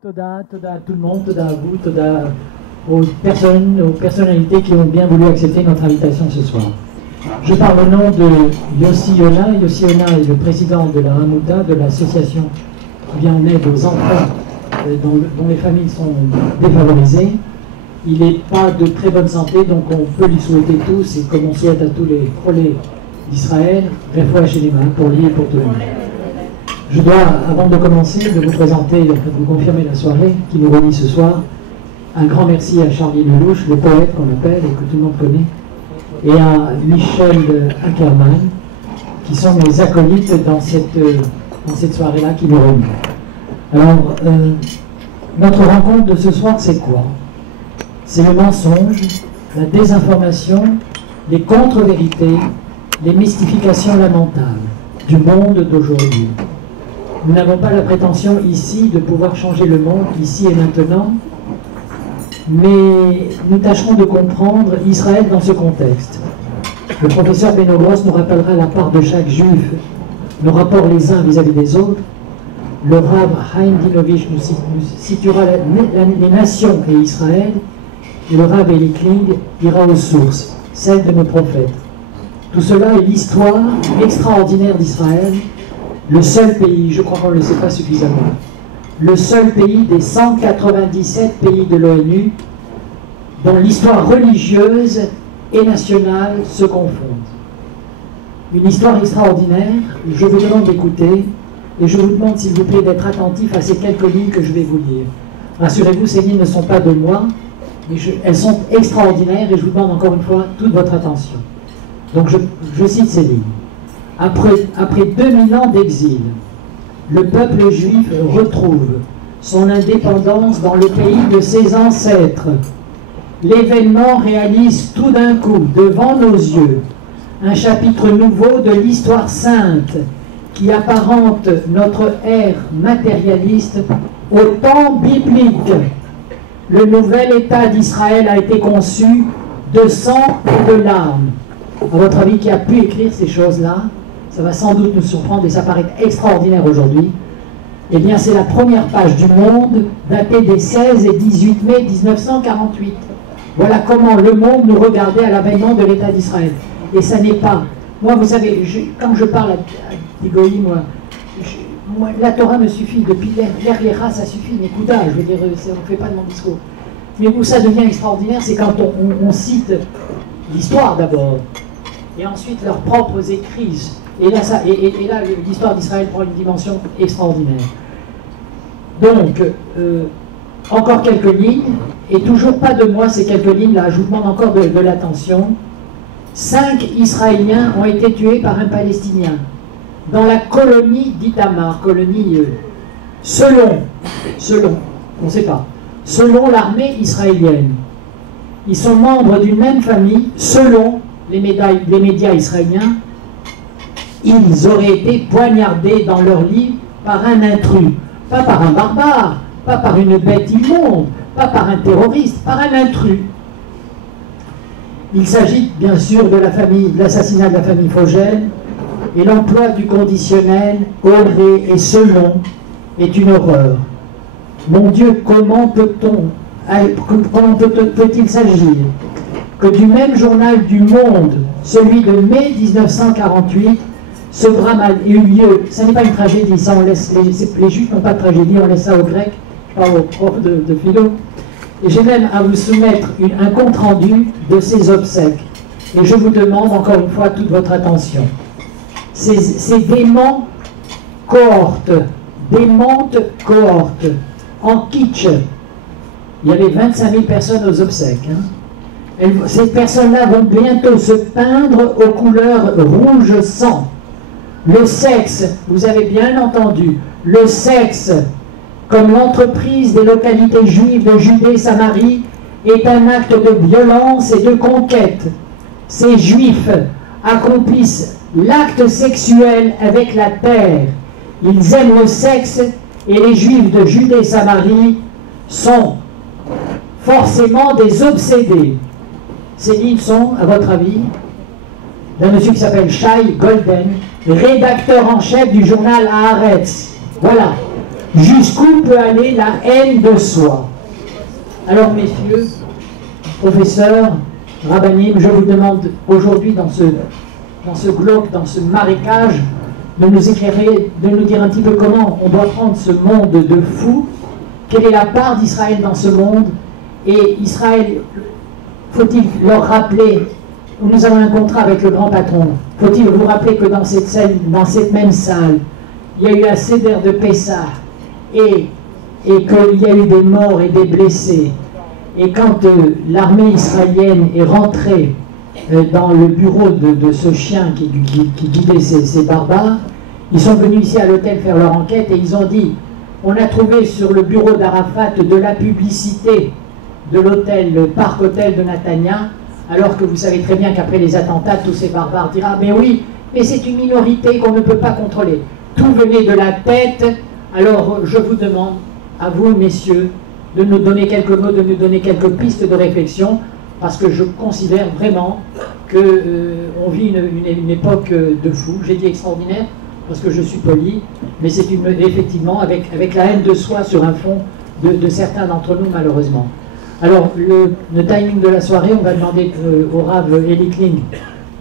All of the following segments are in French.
Toda, toda à tout le monde, toda à vous, toda aux personnes, aux personnalités qui ont bien voulu accepter notre invitation ce soir. Je parle au nom de Yossi Yona. Yossi Yona est le président de la Hamouda, de l'association qui vient en aide aux enfants dont les familles sont défavorisées. Il n'est pas de très bonne santé, donc on peut lui souhaiter tous, et comme on souhaite à tous les prolets d'Israël, réfoua chez les mains pour lui et pour tout le monde. Je dois, avant de commencer, de vous présenter, de vous confirmer la soirée qui nous réunit ce soir. Un grand merci à Charlie Lelouch, le poète qu'on appelle et que tout le monde connaît, et à Michel Ackerman, qui sont mes acolytes dans cette soirée-là qui nous réunit. Alors, notre rencontre de ce soir, c'est quoi? C'est le mensonge, la désinformation, les contre-vérités, les mystifications lamentables du monde d'aujourd'hui. Nous n'avons pas la prétention ici de pouvoir changer le monde, ici et maintenant, mais nous tâcherons de comprendre Israël dans ce contexte. Le professeur Benogros nous rappellera la part de chaque juif, nos rapports les uns vis-à-vis des autres. Le Rav Chaim Dinovich nous situera les nations et Israël, et le Rav Eli Kling ira aux sources, celles de nos prophètes. Tout cela est l'histoire extraordinaire d'Israël, le seul pays, je crois qu'on ne le sait pas suffisamment, le seul pays des 197 pays de l'ONU dont l'histoire religieuse et nationale se confondent. Une histoire extraordinaire, je vous demande d'écouter et je vous demande s'il vous plaît d'être attentif à ces quelques lignes que je vais vous lire. Rassurez-vous, ces lignes ne sont pas de moi, mais elles sont extraordinaires et je vous demande encore une fois toute votre attention. Donc je cite ces lignes. Après 2000 ans d'exil, le peuple juif retrouve son indépendance dans le pays de ses ancêtres. L'événement réalise tout d'un coup, devant nos yeux, un chapitre nouveau de l'histoire sainte qui apparente notre ère matérialiste au temps biblique. Le nouvel État d'Israël a été conçu de sang et de larmes. À votre avis, qui a pu écrire ces choses-là? Ça va sans doute nous surprendre et ça paraît extraordinaire aujourd'hui. Eh bien, c'est la première page du Monde, datée des 16 et 18 mai 1948. Voilà comment le monde nous regardait à l'avènement de l'État d'Israël. Et ça n'est pas... Moi, vous savez, quand je parle à des goïs, moi, la Torah me suffit. Depuis l'Erléra, ça suffit. N'écoutez, je veux dire, on ne fait pas de mon discours. Mais où ça devient extraordinaire, c'est quand on cite l'histoire d'abord, et ensuite leurs propres écrits. Et là, l'histoire d'Israël prend une dimension extraordinaire. Donc, encore quelques lignes, et toujours pas de moi ces quelques lignes-là, je vous demande encore de l'attention. 5 Israéliens ont été tués par un Palestinien dans la colonie d'Itamar, colonie selon, on ne sait pas, selon l'armée israélienne. Ils sont membres d'une même famille, selon les médias israéliens. Ils auraient été poignardés dans leur lit par un intrus, pas par un barbare, pas par une bête immonde, pas par un terroriste, par un intrus. Il s'agit bien sûr de l'assassinat de la famille Fogel, et l'emploi du conditionnel aurait et selon est une horreur. Mon Dieu, comment peut-il s'agir que du même journal du Monde, celui de mai 1948, ce drame a eu lieu? Ça n'est pas une tragédie, ça on laisse, les Juifs n'ont pas de tragédie, on laisse ça aux Grecs, je parle aux profs de philo. Et j'ai même à vous soumettre un compte-rendu de ces obsèques. Et je vous demande encore une fois toute votre attention. Ces démentes cohortes, en kitsch. Il y avait 25 000 personnes aux obsèques. Ces personnes-là vont bientôt se peindre aux couleurs rouge sang. Le sexe, vous avez bien entendu, le sexe, comme l'entreprise des localités juives de Judée-Samarie, est un acte de violence et de conquête. Ces juifs accomplissent l'acte sexuel avec la terre. Ils aiment le sexe et les juifs de Judée-Samarie sont forcément des obsédés. Ces lignes sont, à votre avis, d'un monsieur qui s'appelle Shai Golden, rédacteur en chef du journal Haaretz. Voilà. Jusqu'où peut aller la haine de soi? Alors, messieurs, professeurs, rabbinim, je vous demande aujourd'hui dans ce globe, dans ce marécage, de nous éclairer, de nous dire un petit peu comment on doit prendre ce monde de fous, quelle est la part d'Israël dans ce monde, et Israël, faut-il leur rappeler, nous avons un contrat avec le grand patron, faut-il vous rappeler que dans cette scène, dans cette même salle, il y a eu un Seder de Pessah, et qu'il y a eu des morts et des blessés, et quand l'armée israélienne est rentrée dans le bureau de ce chien qui guidait ces barbares, ils sont venus ici à l'hôtel faire leur enquête et ils ont dit, on a trouvé sur le bureau d'Arafat de la publicité de l'hôtel, le parc hôtel de Netanya, alors que vous savez très bien qu'après les attentats, tous ces barbares diront, mais oui, mais c'est une minorité qu'on ne peut pas contrôler. Tout venait de la tête, alors je vous demande, à vous messieurs, de nous donner quelques mots, de nous donner quelques pistes de réflexion, parce que je considère vraiment qu'on vit une époque de fou. J'ai dit extraordinaire, parce que je suis poli, mais c'est effectivement avec la haine de soi sur un fond de certains d'entre nous, malheureusement. Alors, le timing de la soirée, on va demander au Rav Eli Kling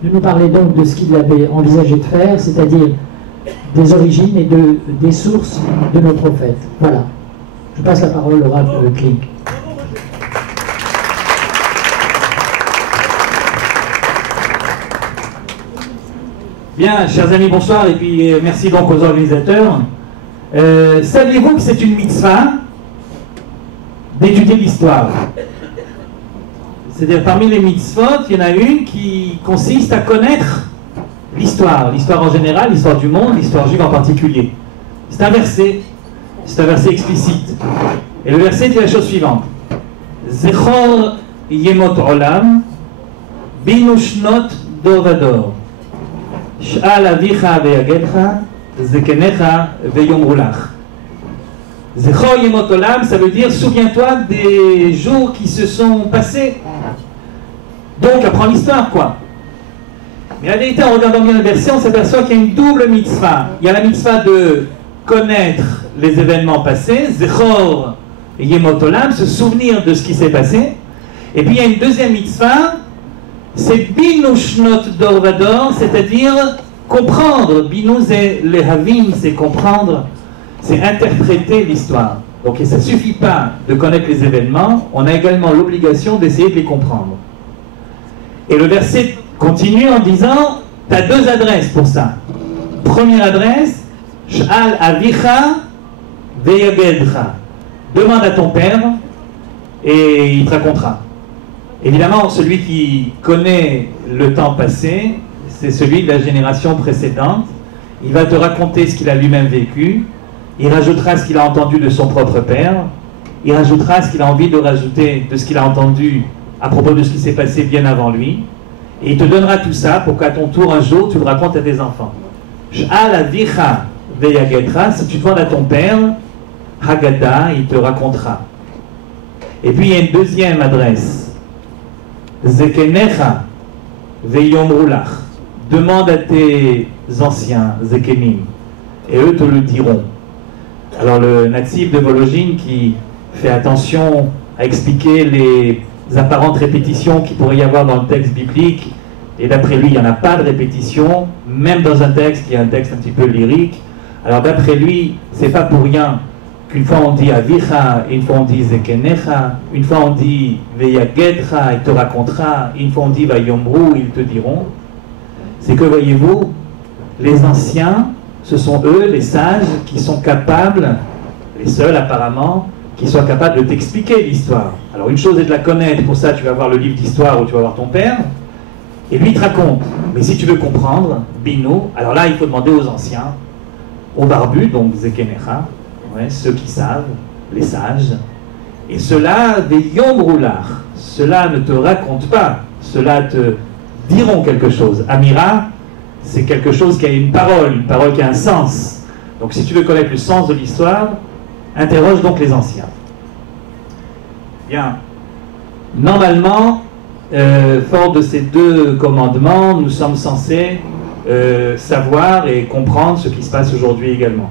de nous parler donc de ce qu'il avait envisagé de faire, c'est-à-dire des origines et des sources de nos prophètes. Voilà. Je passe la parole au Rav Kling. Bien, chers amis, bonsoir, et puis merci donc aux organisateurs. Saviez-vous que c'est une mitzvah d'étudier l'histoire? C'est-à-dire, parmi les mitzvot, il y en a une qui consiste à connaître l'histoire en général, l'histoire du monde, l'histoire juive en particulier. C'est un verset explicite. Et le verset dit la chose suivante. Zechor yemot olam, binu shnot dor vador. Sh'al avicha veyagedcha, zekenecha veyomru lach. Zechor yemot olam, ça veut dire souviens-toi des jours qui se sont passés. Donc apprends l'histoire, quoi. Mais la vérité, en regardant bien le verset, on s'aperçoit qu'il y a une double mitzvah. Il y a la mitzvah de connaître les événements passés, Zechor yemot olam, se souvenir de ce qui s'est passé. Et puis il y a une deuxième mitzvah, c'est binu shnot dor vador, c'est-à-dire comprendre. Binu c'est lehavim, c'est comprendre, c'est interpréter l'histoire. Donc ça ne suffit pas de connaître les événements, on a également l'obligation d'essayer de les comprendre. Et le verset continue en disant, tu as deux adresses pour ça. Première adresse, Sh'al avicha veyagedcha. Demande à ton père et il te racontera. Évidemment, celui qui connaît le temps passé, c'est celui de la génération précédente. Il va te raconter ce qu'il a lui-même vécu. Il rajoutera ce qu'il a entendu de son propre père. Il rajoutera ce qu'il a envie de rajouter de ce qu'il a entendu à propos de ce qui s'est passé bien avant lui. Et il te donnera tout ça pour qu'à ton tour, un jour, tu le racontes à tes enfants. Sh'al avicha veyagedcha, si tu demandes à ton père, Haggadah, il te racontera. Et puis il y a une deuxième adresse. Zekenecha veyomru lach. Demande à tes anciens, Zekenim, et eux te le diront. Alors le natif de Vologine qui fait attention à expliquer les apparentes répétitions qu'il pourrait y avoir dans le texte biblique, et d'après lui il n'y en a pas de répétition, même dans un texte qui est un texte un petit peu lyrique. Alors d'après lui, c'est pas pour rien qu'une fois on dit avicha, une fois on dit zekenecha, une fois on dit veyagedcha, il te racontera, une fois on dit vayomru, ils te diront. C'est que voyez-vous, les anciens, ce sont eux, les sages, qui sont capables, les seuls apparemment, qui soient capables de t'expliquer l'histoire. Alors une chose est de la connaître, pour ça tu vas voir le livre d'histoire où tu vas voir ton père, et lui il te raconte. Mais si tu veux comprendre, binu, alors là il faut demander aux anciens, aux barbus, donc zekenecha, ouais, ceux qui savent, les sages, et ceux-là, des yomru lach, ceux-là ne te racontent pas, ceux-là te diront quelque chose. Amira, c'est quelque chose qui a une parole qui a un sens. Donc si tu veux connaître le sens de l'histoire, interroge donc les anciens. Bien. Normalement, fort de ces deux commandements, nous sommes censés savoir et comprendre ce qui se passe aujourd'hui également.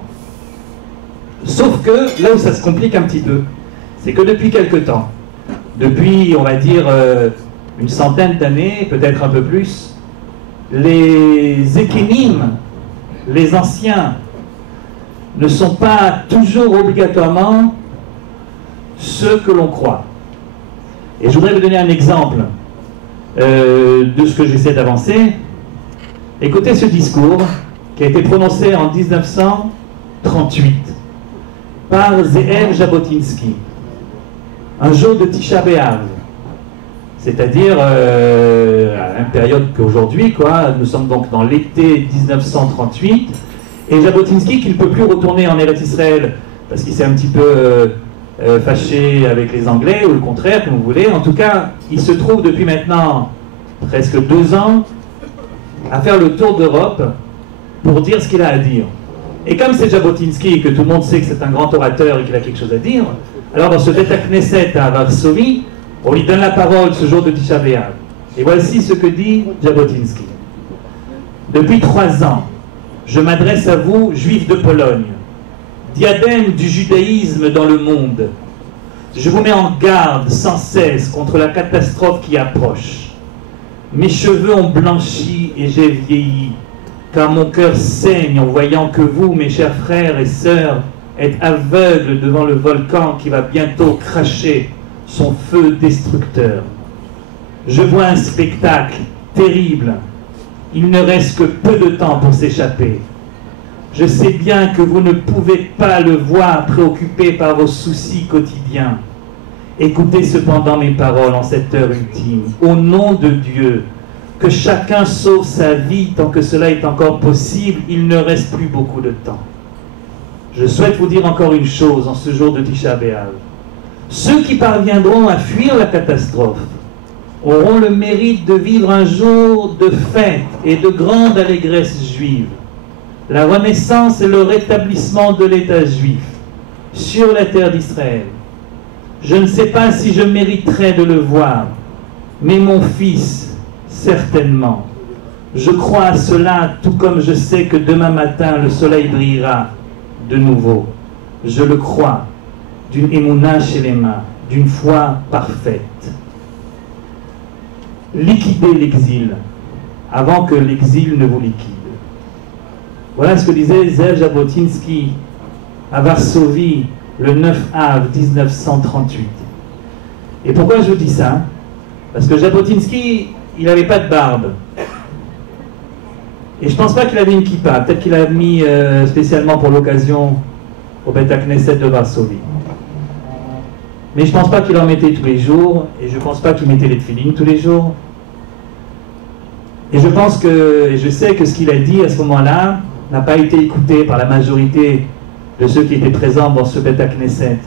Sauf que là où ça se complique un petit peu, c'est que depuis quelque temps, depuis on va dire une centaine d'années, peut-être un peu plus, les ékénimes, les anciens, ne sont pas toujours obligatoirement ceux que l'on croit. Et je voudrais vous donner un exemple de ce que j'essaie d'avancer. Écoutez ce discours qui a été prononcé en 1938 par Ze'ev Jabotinsky, un jour de Tisha B'Av, c'est-à-dire à la même période qu'aujourd'hui, quoi. Nous sommes donc dans l'été 1938, et Jabotinsky, qui ne peut plus retourner en Eretz Israël parce qu'il s'est un petit peu fâché avec les Anglais, ou le contraire, comme vous voulez. En tout cas, il se trouve depuis maintenant presque 2 ans à faire le tour d'Europe pour dire ce qu'il a à dire. Et comme c'est Jabotinsky et que tout le monde sait que c'est un grand orateur et qu'il a quelque chose à dire, alors dans ce Beth Knesset à Varsovie, on lui donne la parole ce jour de Tisha B'Av. Et voici ce que dit Jabotinsky. Depuis 3 ans, je m'adresse à vous, juifs de Pologne, diadème du judaïsme dans le monde. Je vous mets en garde sans cesse contre la catastrophe qui approche. Mes cheveux ont blanchi et j'ai vieilli, car mon cœur saigne en voyant que vous, mes chers frères et sœurs, êtes aveugles devant le volcan qui va bientôt cracher son feu destructeur. Je vois un spectacle terrible. Il ne reste que peu de temps pour s'échapper. Je sais bien que vous ne pouvez pas le voir préoccupé par vos soucis quotidiens. Écoutez cependant mes paroles en cette heure ultime. Au nom de Dieu, que chacun sauve sa vie tant que cela est encore possible, il ne reste plus beaucoup de temps. Je souhaite vous dire encore une chose en ce jour de Tisha B'Av. Ceux qui parviendront à fuir la catastrophe auront le mérite de vivre un jour de fête et de grande allégresse juive. La renaissance et le rétablissement de l'État juif sur la terre d'Israël. Je ne sais pas si je mériterais de le voir, mais mon fils, certainement. Je crois à cela, tout comme je sais que demain matin le soleil brillera de nouveau. Je le crois, d'une émouna shelema, d'une foi parfaite. Liquidez l'exil avant que l'exil ne vous liquide. Voilà ce que disait Ze'ev Jabotinsky à Varsovie le 9 av 1938. Et pourquoi je vous dis ça? Parce que Jabotinsky, il n'avait pas de barbe. Et je ne pense pas qu'il avait une kippa. Peut-être qu'il l'a mis spécialement pour l'occasion au Beth Knesset de Varsovie. Mais je ne pense pas qu'il en mettait tous les jours, et je ne pense pas qu'il mettait les tefilines tous les jours. Et je pense que, et je sais que ce qu'il a dit à ce moment-là n'a pas été écouté par la majorité de ceux qui étaient présents dans ce Beth Knesset,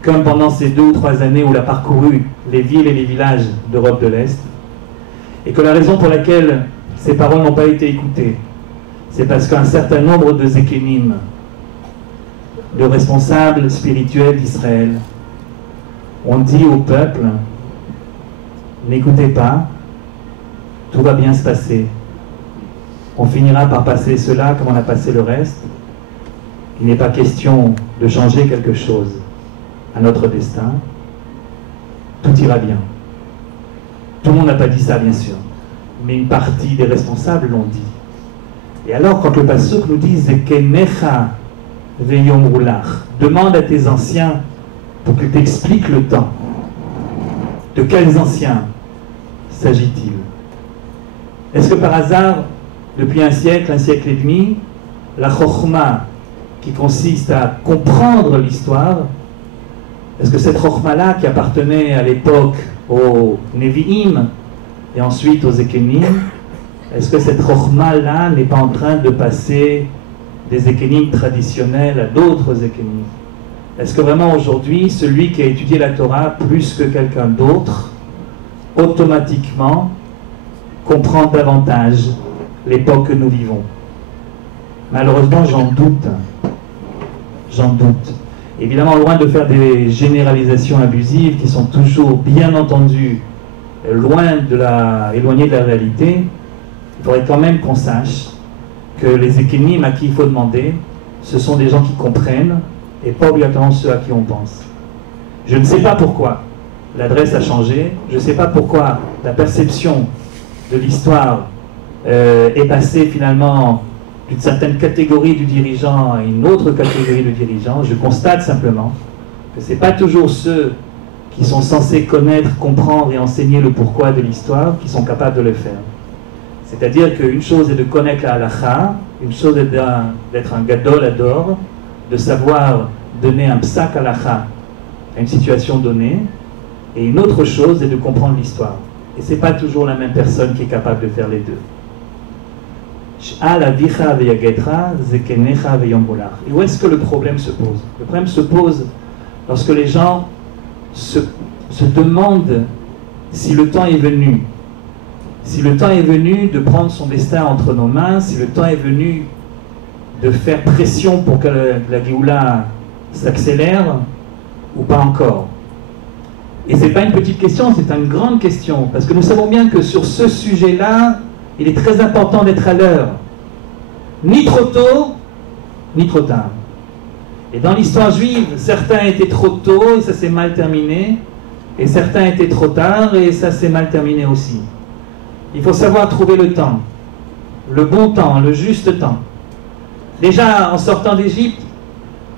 comme pendant ces 2 ou 3 années où il a parcouru les villes et les villages d'Europe de l'Est, et que la raison pour laquelle ces paroles n'ont pas été écoutées, c'est parce qu'un certain nombre de zékénim, de responsables spirituels d'Israël, ont dit au peuple, n'écoutez pas, tout va bien se passer. On finira par passer cela comme on a passé le reste. Il n'est pas question de changer quelque chose à notre destin. Tout ira bien. Tout le monde n'a pas dit ça, bien sûr, mais une partie des responsables l'ont dit. Et alors, quand le pasuk nous dit Zekenecha veyomrulach, demande à tes anciens pour qu'ils t'expliquent le temps. De quels anciens s'agit-il? Est-ce que par hasard, depuis un siècle et demi, la chokhma, qui consiste à comprendre l'histoire, est-ce que cette chokhma-là, qui appartenait à l'époque aux Nevi'im et ensuite aux Ekenim, est-ce que cette chokhma-là n'est pas en train de passer des Ekenim traditionnels à d'autres Ekenim? Est-ce que vraiment aujourd'hui, celui qui a étudié la Torah plus que quelqu'un d'autre, automatiquement comprend davantage l'époque que nous vivons? Malheureusement, j'en doute. J'en doute. Évidemment, loin de faire des généralisations abusives qui sont toujours, bien entendu, éloignées de la réalité, il faudrait quand même qu'on sache que les Ekenim à qui il faut demander, ce sont des gens qui comprennent et pas obligatoirement ceux à qui on pense. Je ne sais pas pourquoi l'adresse a changé, je ne sais pas pourquoi la perception de l'histoire est passée finalement d'une certaine catégorie du dirigeant à une autre catégorie de dirigeant. Je constate simplement que ce n'est pas toujours ceux qui sont censés connaître, comprendre et enseigner le pourquoi de l'histoire qui sont capables de le faire. C'est-à-dire qu'une chose est de connaître la halakha, une chose est d'être un gadol ador, de savoir donner un psak halakha à une situation donnée, et une autre chose est de comprendre l'histoire. Et ce n'est pas toujours la même personne qui est capable de faire les deux. Et où est-ce que le problème se pose? Le problème se pose lorsque les gens se demandent si le temps est venu. Si le temps est venu de prendre son destin entre nos mains, si le temps est venu de faire pression pour que la Géoula s'accélère, ou pas encore. Et ce n'est pas une petite question, c'est une grande question, parce que nous savons bien que sur ce sujet-là, il est très important d'être à l'heure. Ni trop tôt, ni trop tard. Et dans l'histoire juive, certains étaient trop tôt et ça s'est mal terminé, et certains étaient trop tard et ça s'est mal terminé aussi. Il faut savoir trouver le temps, le bon temps, le juste temps. Déjà, en sortant d'Égypte,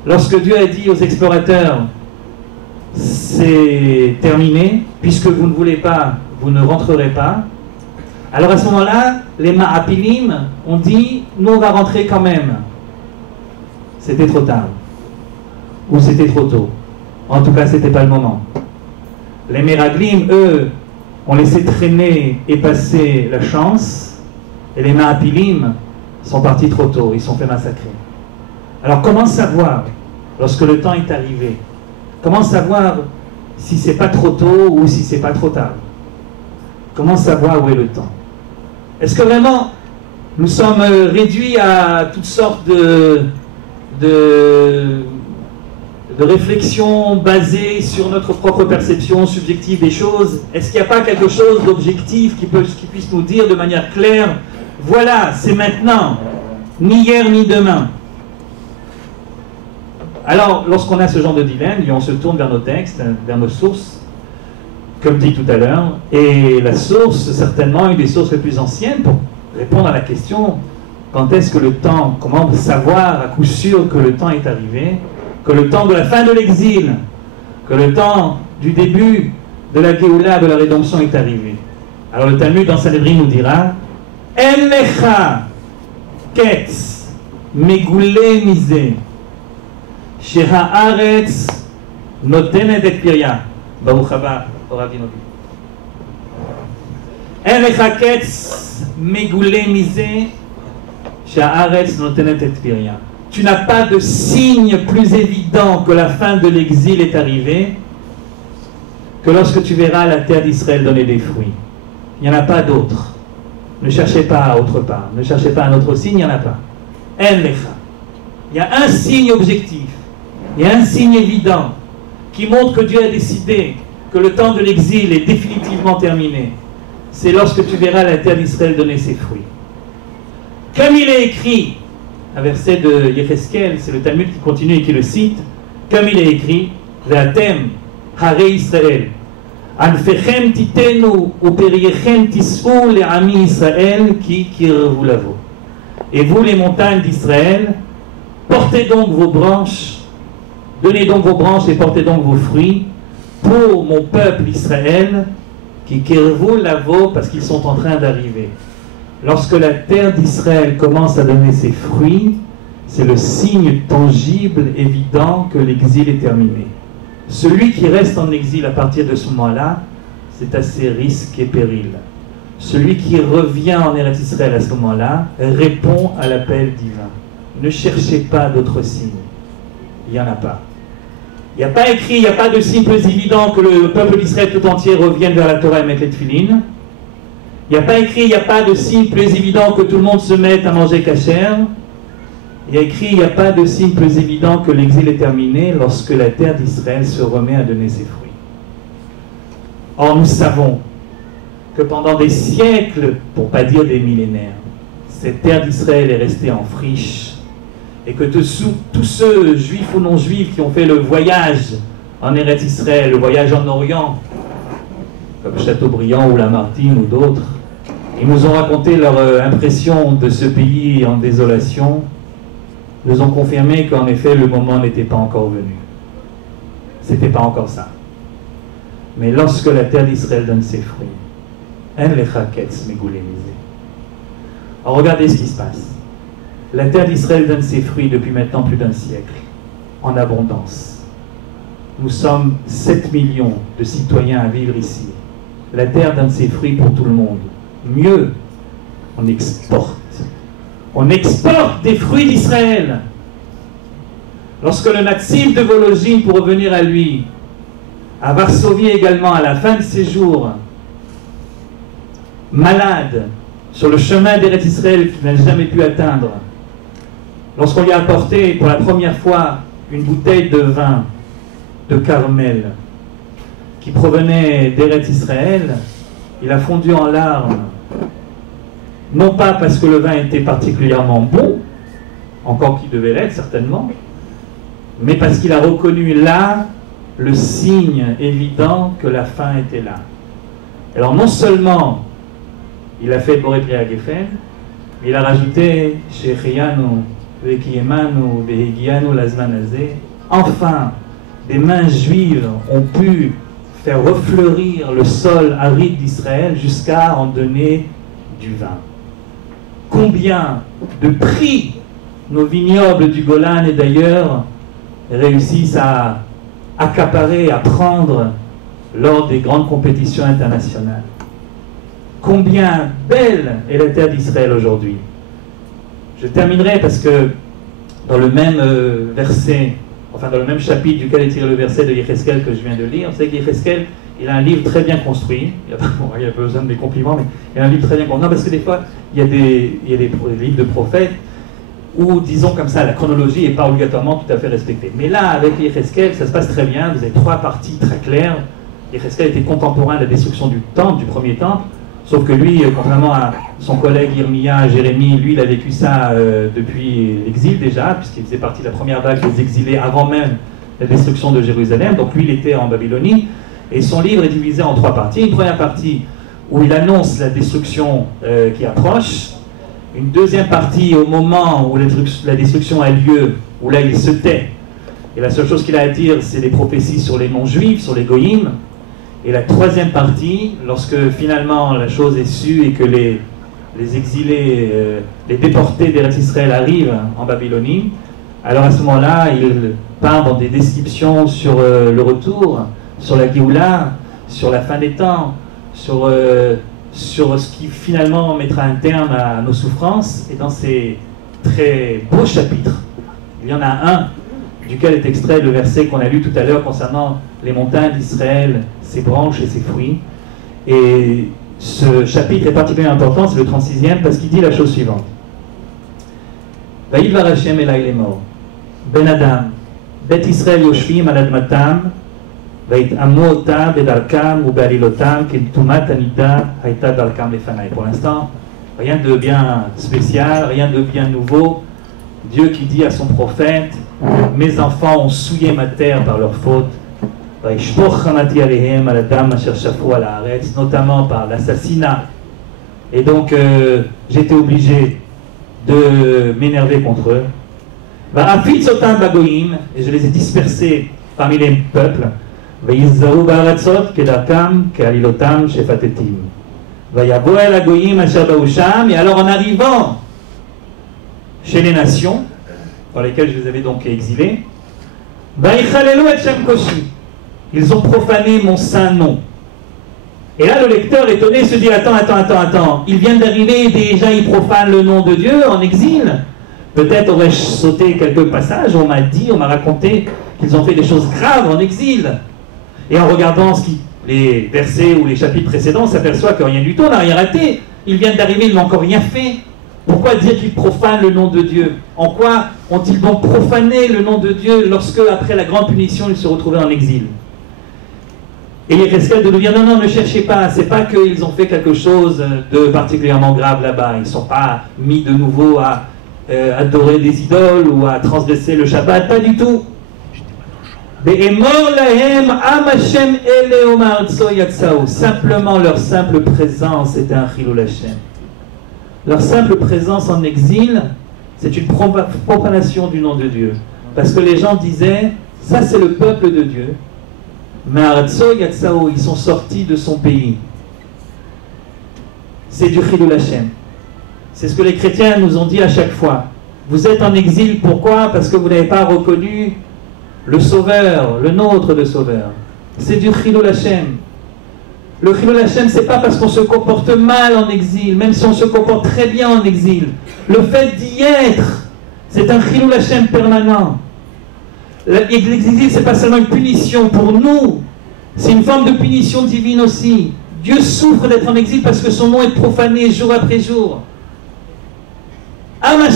lorsque Dieu a dit aux explorateurs, c'est terminé, puisque vous ne voulez pas, vous ne rentrerez pas. Alors à ce moment-là, les Ma'apilim ont dit, nous on va rentrer quand même. C'était trop tard. Ou c'était trop tôt. En tout cas, c'était pas le moment. Les Meraglim, eux, ont laissé traîner et passer la chance, et les Ma'apilim sont partis trop tôt, ils sont fait massacrer. Alors comment savoir, lorsque le temps est arrivé, comment savoir si c'est pas trop tôt ou si c'est pas trop tard? Comment savoir où est le temps? Est-ce que vraiment nous sommes réduits à toutes sortes de réflexions basées sur notre propre perception subjective des choses? Est-ce qu'il n'y a pas quelque chose d'objectif qui puisse nous dire de manière claire, voilà, c'est maintenant, ni hier ni demain? Alors, lorsqu'on a ce genre de dilemme, on se tourne vers nos textes, vers nos sources, comme dit tout à l'heure, et la source, certainement une des sources les plus anciennes pour répondre à la question, quand est-ce que le temps, comment savoir à coup sûr que le temps est arrivé, que le temps de la fin de l'exil, que le temps du début de la Géoula, de la rédemption est arrivé. Alors le Talmud dans Sanhedrin nous dira, En lecha ketz megoulé misé shehaaretz notenet et pirya. Baruch haba Orav Dinovi. En lecha ketz megoulé misé shehaaretz notenet et pirya. Tu n'as pas de signe plus évident que la fin de l'exil est arrivée que lorsque tu verras la terre d'Israël donner des fruits. Il n'y en a pas d'autre. Ne cherchez pas autre part. Ne cherchez pas un autre signe, il n'y en a pas. En lecha. Il y a un signe objectif. Il y a un signe évident qui montre que Dieu a décidé que le temps de l'exil est définitivement terminé. C'est lorsque tu verras la terre d'Israël donner ses fruits. Comme il est écrit, un verset de Yecheskel, c'est le Talmud qui continue et qui le cite, comme il est écrit, Ve'atem hare Israël, anfechem titenu uperiechem tis'u le'ami Israël ki kirvu lavo. Et vous les montagnes d'Israël, portez donc vos branches, donnez donc vos branches et portez donc vos fruits pour mon peuple Israël qui kirvu lavo, parce qu'ils sont en train d'arriver. Lorsque la terre d'Israël commence à donner ses fruits, c'est le signe tangible, évident que l'exil est terminé. Celui qui reste en exil à partir de ce moment-là, c'est à ses risques et périls. Celui qui revient en Eretz Israël à ce moment-là répond à l'appel divin. Ne cherchez pas d'autres signes. Il n'y en a pas. Il n'y a pas écrit, il n'y a pas de signe plus évident que le peuple d'Israël tout entier revienne vers la Torah et mette les tefilines. Il n'y a pas écrit, il n'y a pas de signe plus évident que tout le monde se mette à manger kasher. Il y a écrit, il n'y a pas de signe plus évident que l'exil est terminé lorsque la terre d'Israël se remet à donner ses fruits. Or, nous savons que pendant des siècles, pour ne pas dire des millénaires, cette terre d'Israël est restée en friche. et que tous ceux, juifs ou non juifs, qui ont fait le voyage en Eretz Israël, le voyage en Orient, comme Chateaubriand ou Lamartine ou d'autres, ils nous ont raconté leur impression de ce pays en désolation, nous ont confirmé qu'en effet le moment n'était pas encore venu. C'était pas encore ça. Mais lorsque la terre d'Israël donne ses fruits, alors regardez ce qui se passe. La terre d'Israël donne ses fruits depuis maintenant plus d'un siècle, en abondance. Nous sommes 7 millions de citoyens à vivre ici. La terre donne ses fruits pour tout le monde. Mieux, on exporte. On exporte des fruits d'Israël. Lorsque le Natsif de Volojine, pour revenir à lui, à Varsovie également, à la fin de ses jours, malade, sur le chemin d'Eretz Israël qu'il n'a jamais pu atteindre, lorsqu'on lui a apporté pour la première fois une bouteille de vin de Carmel qui provenait d'Eretz Israël, il a fondu en larmes, non pas parce que le vin était particulièrement bon, encore qu'il devait l'être certainement, mais parce qu'il a reconnu là le signe évident que la fin était là. Alors non seulement il a fait Boré Priya Geffen, mais il a rajouté Shechianu, Vekiemanu, Vehigianu, Lazmanazé. Enfin, des mains juives ont pu faire refleurir le sol aride d'Israël jusqu'à en donner du vin. Combien de prix nos vignobles du Golan et d'ailleurs réussissent à accaparer, à prendre lors des grandes compétitions internationales. Combien belle est la terre d'Israël aujourd'hui. Je terminerai parce que dans le même verset, enfin dans le même chapitre duquel est tiré le verset de Yecheskel que je viens de lire, vous savez que Yecheskel, il a un livre très bien construit, il n'y a pas besoin de mes compliments, mais il a un livre très bien construit. Non, parce que des fois, il y a des livres de prophètes où, disons comme ça, la chronologie n'est pas obligatoirement tout à fait respectée. Mais là, avec Yecheskel, ça se passe très bien, vous avez 3 parties très claires. Yecheskel était contemporain de la destruction du temple, du premier temple, sauf que lui, contrairement à son collègue Irmia, Jérémie, lui, il a vécu ça depuis l'exil déjà, puisqu'il faisait partie de la première vague des exilés avant même la destruction de Jérusalem. Donc lui, il était en Babylonie. Et son livre est divisé en 3 parties. Une première partie où il annonce la destruction qui approche. Une deuxième partie au moment où la destruction a lieu, où là il se tait. Et la seule chose qu'il a à dire, c'est des prophéties sur les non-juifs, sur les goïms. Et la troisième partie, lorsque finalement la chose est sue et que les exilés, les déportés d'Eretz Israël arrivent en Babylonie, alors à ce moment-là, il part dans des descriptions sur le retour, sur la Géoula, sur la fin des temps, sur ce qui finalement mettra un terme à nos souffrances. Et dans ces très beaux chapitres, il y en a un duquel est extrait le verset qu'on a lu tout à l'heure concernant les montagnes d'Israël, ses branches et ses fruits. Et ce chapitre est particulièrement important, c'est le 36e, parce qu'il dit la chose suivante. Vaïdvar Hashem elai lemor, Ben Adam, Bet Israël yoshvim al admatam, ויתאמו אותה בדרכם ובעלילותם כתומת הנידה הייתה דרכם לפניי. Pour l'instant, rien de bien spécial, rien de bien nouveau. Dieu qui dit à son prophète, mes enfants ont souillé ma terre par leur faute, notamment par l'assassinat. Et donc j'étais obligé de m'énerver contre eux. Et je les ai dispersés parmi les peuples. ויזרעו בארצות כדרכם כעלילותם שפטטים. ויבוא אל הגויים אשר באו שם, et alors en arrivant chez les nations dans lesquelles je les avais donc exilés, ויחללו את שם קודשי, ils ont profané mon saint nom. Et là le lecteur étonné se dit attends, ils viennent d'arriver et déjà ils profanent le nom de Dieu en exil. Peut-être aurais-je sauté quelques passages, on m'a raconté qu'ils ont fait des choses graves en exil. Et en regardant les versets ou les chapitres précédents, on s'aperçoit que rien du tout, on n'a rien raté. Ils viennent d'arriver, ils n'ont encore rien fait. Pourquoi dire qu'ils profanent le nom de Dieu? En quoi ont-ils donc profané le nom de Dieu lorsque, après la grande punition, ils se retrouvaient en exil? Et il risquait de nous dire, non, ne cherchez pas, c'est pas qu'ils ont fait quelque chose de particulièrement grave là-bas. Ils ne sont pas mis de nouveau à adorer des idoles ou à transgresser le Shabbat, pas du tout. Simplement leur simple présence était un chilul Hashem. Leur simple présence en exil, c'est une profanation du nom de Dieu. Parce que les gens disaient, ça c'est le peuple de Dieu. Mais ils sont sortis de son pays. C'est du chilul Hashem. C'est ce que les chrétiens nous ont dit à chaque fois. Vous êtes en exil, pourquoi? Parce que vous n'avez pas reconnu le Sauveur, le nôtre de Sauveur. C'est du chilul Hashem. Le chilul Hashem, c'est pas parce qu'on se comporte mal en exil, même si on se comporte très bien en exil. Le fait d'y être, c'est un chilul Hashem permanent. L'exil, c'est pas seulement une punition pour nous, c'est une forme de punition divine aussi. Dieu souffre d'être en exil parce que son nom est profané jour après jour. Pourquoi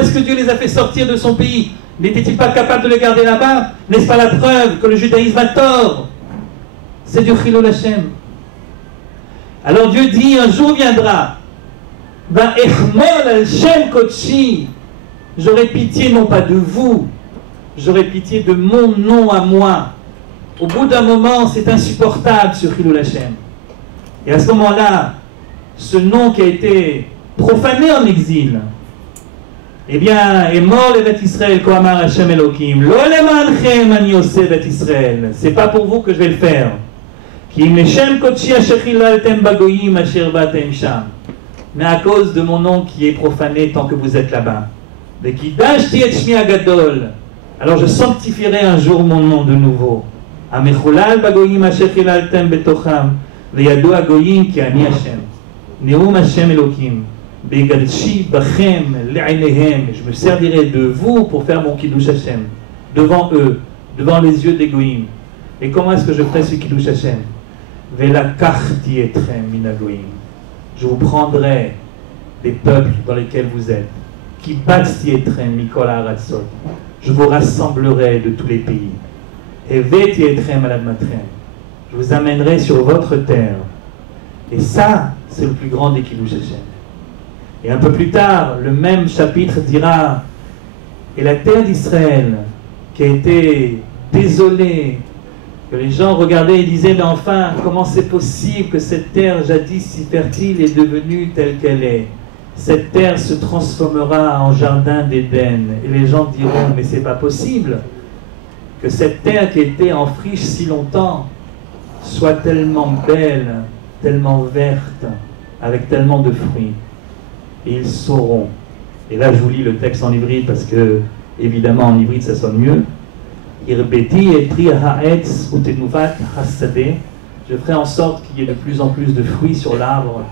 est-ce que Dieu les a fait sortir de son pays? N'était-il pas capable de les garder là-bas? N'est-ce pas la preuve que le judaïsme a tort? C'est du chilul Hashem. Alors Dieu dit, un jour viendra, j'aurai pitié non pas de vous, j'aurai pitié de mon nom à moi. Au bout d'un moment, c'est insupportable ce chilul Hashem. Et à ce moment-là, ce nom qui a été profané en exil, eh bien, est mort le Bet Israël, Kohamar Hashem Elokim. Lo lemanchem ani oseh Bet Israël. C'est pas pour vous que je vais le faire. Ki meshem kotshi asher chilaltem bagoyim asher batem sham. Mais à cause de mon nom qui est profané tant que vous êtes là-bas. Vekidashti et shmi agadol. Alors je sanctifierai un jour mon nom de nouveau. Amechulal bagoyim asher chilaltem betocham. Veyadu agoyim ki ani Hashem. Neum Hashem Elokim. Je me servirai de vous pour faire mon Kiddush Hashem devant eux, devant les yeux des goïms. Et comment est-ce que je ferai ce Kiddush Hashem? Je vous prendrai des peuples dans lesquels vous êtes. Je vous rassemblerai de tous les pays. Je vous amènerai sur votre terre. Et ça, c'est le plus grand des Kiddush Hashem. Et un peu plus tard, le même chapitre dira, et la terre d'Israël, qui a été désolée, que les gens regardaient et disaient, mais enfin, comment c'est possible que cette terre jadis si fertile est devenue telle qu'elle est? Cette terre se transformera en jardin d'Éden. Et les gens diront, mais c'est pas possible que cette terre qui était en friche si longtemps soit tellement belle, tellement verte, avec tellement de fruits. Et ils sauront. Et là, je vous lis le texte en hybride parce que, évidemment, en hybride, ça sonne mieux. Irbeti et tri haetz utenuvat hasadeh. Je ferai en sorte qu'il y ait de plus en plus de fruits sur l'arbre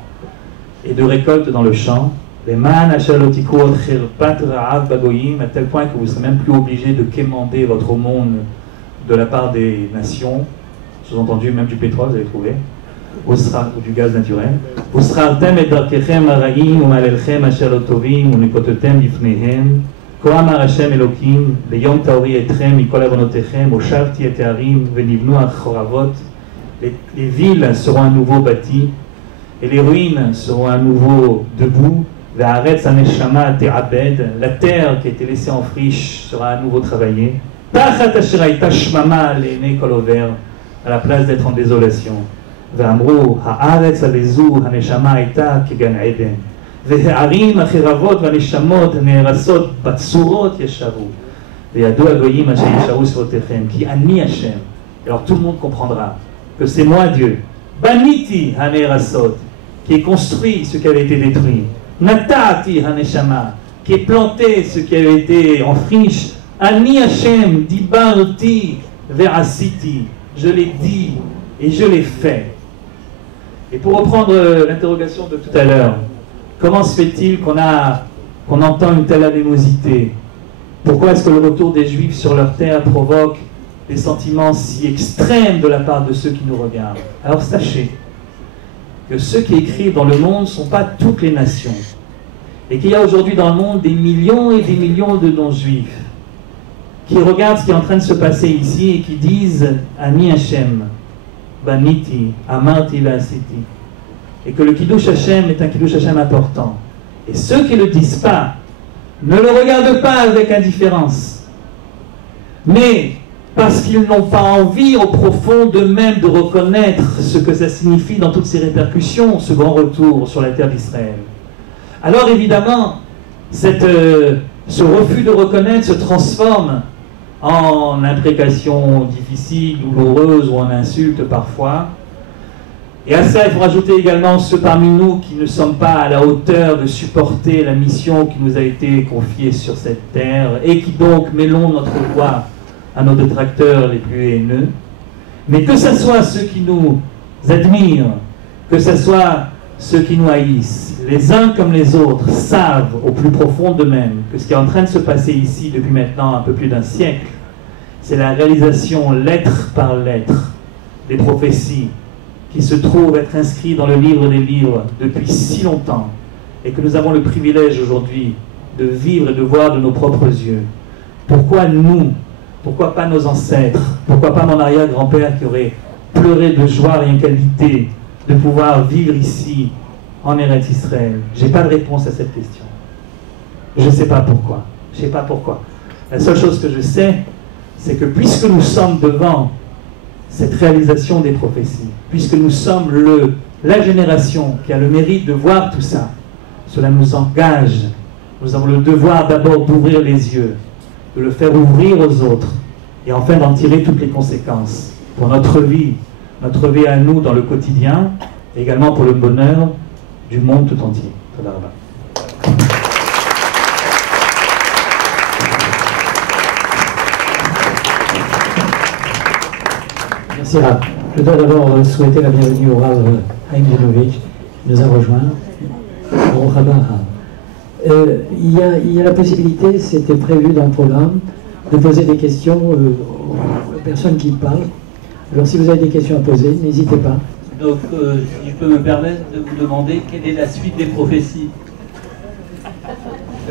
et de récoltes dans le champ. Les man achalotikot chirpat ra'av bagoyim, à tel point que vous ne serez même plus obligé de quémander votre aumône de la part des nations. Sous-entendu, même du pétrole, vous avez trouvé. Ou du gaz naturel. Usrartem et darkechem araim umalelchem asher otovim unikotetem lifnehem. Kohamar Hashem Elokim leyom taori etrem mikol avonotechem oshavti et harim venivnu achoravot. Les villes seront à nouveau bâties et les ruines seront à nouveau debout. Ve'aretz haneshama te'abed. La terre qui a été laissée en friche sera à nouveau travaillée. Tachat asher haita shmama le'enei kol over. À la place d'être en désolation. ואמרו, הארץ הלזו הנשמה הייתה כגן עדן, והערים החרבות והנשמות הנהרסות בצורות ישבו, וידעו הגויים אשר ישרו שפותיכם, כי אני השם. Alors tout le monde comprendra que c'est moi Dieu. Baniti hanehirasot, qui est construit ce qui avait été détruit. Natati haneshama, qui est planté ce qui avait été en friche. Ani Hashem, dibarti ve'asiti, je l'ai dit et je l'ai fait. Et pour reprendre l'interrogation de tout à l'heure, comment se fait-il qu'on entend une telle animosité? Pourquoi est-ce que le retour des Juifs sur leur terre provoque des sentiments si extrêmes de la part de ceux qui nous regardent? Alors sachez que ceux qui écrivent dans le monde ne sont pas toutes les nations. Et qu'il y a aujourd'hui dans le monde des millions et des millions de non-juifs qui regardent ce qui est en train de se passer ici et qui disent « Ani Hashem ». Baniti, Amarti la Siti. Et que le Kiddush Hashem est un Kiddush Hashem important. Et ceux qui ne le disent pas, ne le regardent pas avec indifférence, mais parce qu'ils n'ont pas envie au profond d'eux-mêmes de reconnaître ce que ça signifie dans toutes ses répercussions, ce grand retour sur la terre d'Israël. Alors évidemment, ce refus de reconnaître se transforme en imprécation difficile, douloureuse ou en insulte parfois. Et à ça, il faut rajouter également ceux parmi nous qui ne sommes pas à la hauteur de supporter la mission qui nous a été confiée sur cette terre et qui donc mêlons notre voix à nos détracteurs les plus haineux. Mais que ce soit ceux qui nous admirent, que ce soit ceux qui nous haïssent, les uns comme les autres savent au plus profond d'eux-mêmes que ce qui est en train de se passer ici depuis maintenant un peu plus d'un siècle, c'est la réalisation lettre par lettre des prophéties qui se trouvent être inscrites dans le livre des livres depuis si longtemps et que nous avons le privilège aujourd'hui de vivre et de voir de nos propres yeux. Pourquoi nous? Pourquoi pas nos ancêtres? Pourquoi pas mon arrière-grand-père qui aurait pleuré de joie rien qu'à l'idée de pouvoir vivre ici, en Eretz Israël? Je n'ai pas de réponse à cette question. Je ne sais pas pourquoi. Je ne sais pas pourquoi. La seule chose que je sais, c'est que puisque nous sommes devant cette réalisation des prophéties, puisque nous sommes la génération qui a le mérite de voir tout ça, cela nous engage. Nous avons le devoir d'abord d'ouvrir les yeux, de le faire ouvrir aux autres, et enfin d'en tirer toutes les conséquences pour notre vie à nous dans le quotidien, et également pour le bonheur du monde tout entier. Toda rabba. Merci Rav. Je dois d'abord souhaiter la bienvenue au Rav Haïm Dinovitch, qui nous a rejoint. Au rabbin Rav. Il y a la possibilité, c'était prévu dans le programme, de poser des questions aux personnes qui parlent. Alors si vous avez des questions à poser, n'hésitez pas. Donc, si je peux me permettre de vous demander quelle est la suite des prophéties.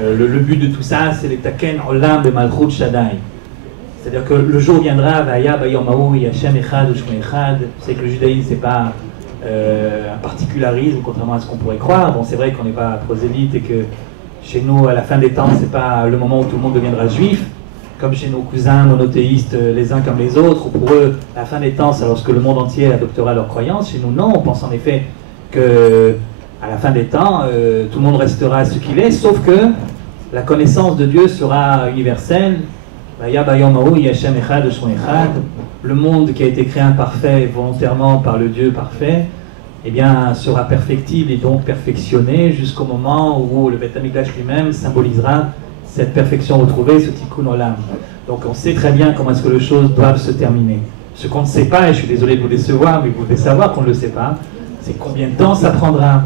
Le but de tout ça, c'est les taken olam de Malchut Shaddai. C'est-à-dire que le jour viendra, Vaya Bayomahu Yashem Echad Ushme Echad. C'est que le judaïsme, c'est pas un particularisme, contrairement à ce qu'on pourrait croire. Bon, c'est vrai qu'on n'est pas prosélyte et que chez nous, à la fin des temps, c'est pas le moment où tout le monde deviendra juif, comme chez nos cousins monothéistes, les uns comme les autres, ou pour eux, la fin des temps, c'est lorsque le monde entier adoptera leur croyance. Chez nous, non, on pense en effet que à la fin des temps, tout le monde restera ce qu'il est, sauf que la connaissance de Dieu sera universelle. Le monde qui a été créé imparfait volontairement par le Dieu parfait, eh bien, sera perfectible et donc perfectionné jusqu'au moment où le Beth Amikdash lui-même symbolisera cette perfection retrouvée, ce tikkun olam. Donc on sait très bien comment est-ce que les choses doivent se terminer. Ce qu'on ne sait pas, et je suis désolé de vous décevoir, mais vous devez savoir qu'on ne le sait pas, c'est combien de temps ça prendra,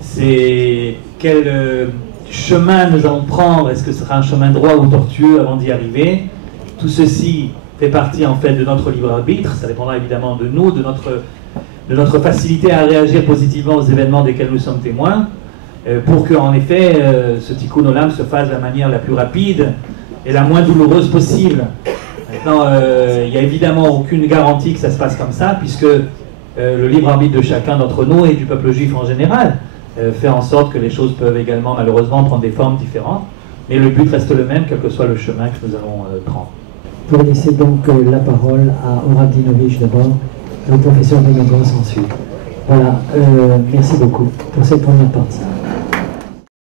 c'est quel chemin nous allons prendre, est-ce que ce sera un chemin droit ou tortueux avant d'y arriver. Tout ceci fait partie en fait de notre libre arbitre, ça dépendra évidemment de nous, de notre facilité à réagir positivement aux événements desquels nous sommes témoins, pour que, en effet, ce tikkun olam se fasse de la manière la plus rapide et la moins douloureuse possible. Maintenant, il n'y a évidemment aucune garantie que ça se passe comme ça, puisque le libre arbitre de chacun d'entre nous et du peuple juif en général fait en sorte que les choses peuvent également, malheureusement, prendre des formes différentes. Mais le but reste le même, quel que soit le chemin que nous allons prendre. Pour laisser donc la parole à Orav Dinovitch d'abord, et au professeur Benogos ensuite. Voilà, merci beaucoup pour cette première partie.